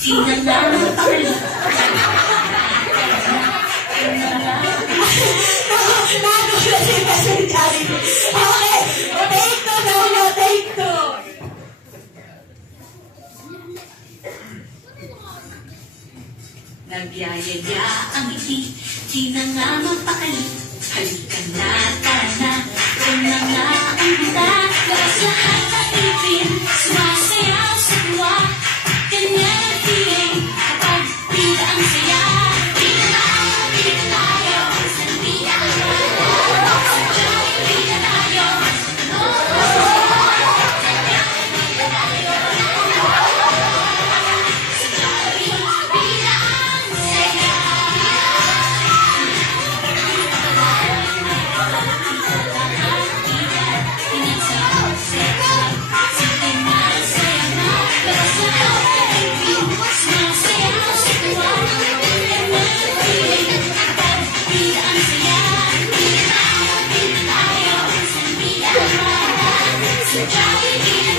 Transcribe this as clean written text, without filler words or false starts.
Sinanapakali. Nagulat yung kasundarin. Okay, take two daw na, take two. Nagyayaya ang ngiti, di na nga mapakali. Halika na, tana, ito na nga ang bita. Lakas lahat ng ipin, sumasayaw sa tuwa. Ganyan ang feeling, kapag pila ang saya. Pila tayo, isang pila tayo. Sadyang pila tayo. Try